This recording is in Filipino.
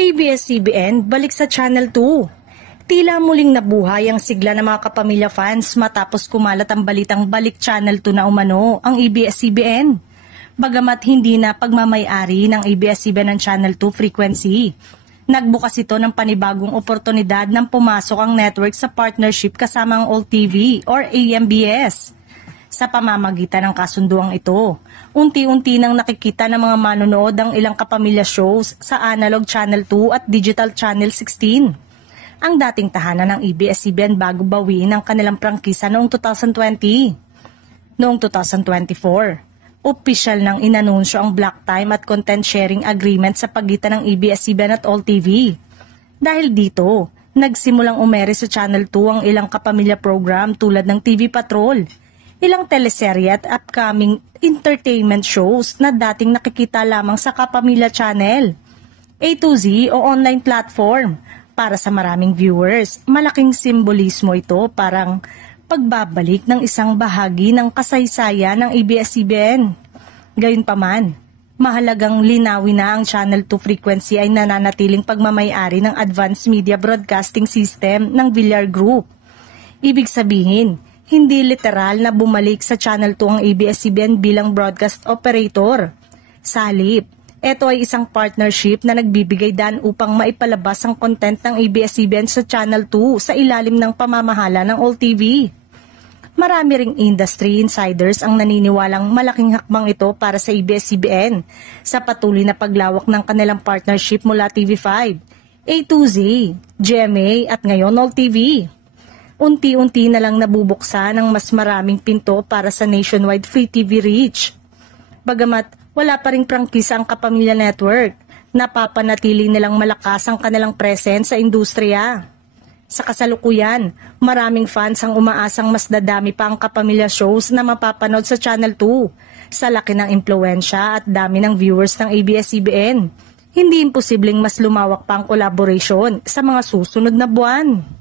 ABS-CBN balik sa Channel 2. Tila muling nabuhay ang sigla ng mga kapamilya fans matapos kumalat ang balitang balik Channel 2 na umano ang ABS-CBN. Bagamat hindi na pagmamay-ari ng ABS-CBN ang Channel 2 frequency, nagbukas ito ng panibagong oportunidad ng pumasok ang network sa partnership kasama ang All TV or AMBS. Sa pamamagitan ng kasunduang ito, unti-unti nang nakikita ng mga manonood ang ilang kapamilya shows sa Analog Channel 2 at Digital Channel 16. Ang dating tahanan ng ABS-CBN bago bawiin ang kanilang prangkisa noong 2020. Noong 2024, opisyal nang inanunsyo ang block time at content sharing agreement sa pagitan ng ABS-CBN at All TV. Dahil dito, nagsimulang umere sa Channel 2 ang ilang kapamilya program tulad ng TV Patrol, ilang teleserye at upcoming entertainment shows na dating nakikita lamang sa Kapamilya Channel. A to Z o online platform. Para sa maraming viewers, malaking simbolismo ito, parang pagbabalik ng isang bahagi ng kasaysayan ng ABS-CBN. Gayunpaman, mahalagang linawin na ang Channel 2 frequency ay nananatiling pagmamay-ari ng Advanced Media Broadcasting System ng Villar Group. Ibig sabihin, hindi literal na bumalik sa Channel 2 ang ABS-CBN bilang broadcast operator. Sa halip, ito ay isang partnership na nagbibigay daan upang maipalabas ang content ng ABS-CBN sa Channel 2 sa ilalim ng pamamahala ng All TV. Marami ring industry insiders ang naniniwalang malaking hakbang ito para sa ABS-CBN sa patuloy na paglawak ng kanilang partnership mula TV5, A to Z, GMA at ngayon All TV. Unti-unti na lang nabubuksan ang mas maraming pinto para sa nationwide free TV reach. Bagamat wala pa ring prangkisa ang Kapamilya Network, napapanatili nilang malakas ang kanilang presence sa industriya. Sa kasalukuyan, maraming fans ang umaasang mas dadami pa ang Kapamilya shows na mapapanood sa Channel 2 sa laki ng impluwensya at dami ng viewers ng ABS-CBN. Hindi imposibleng mas lumawak pa ang collaboration sa mga susunod na buwan.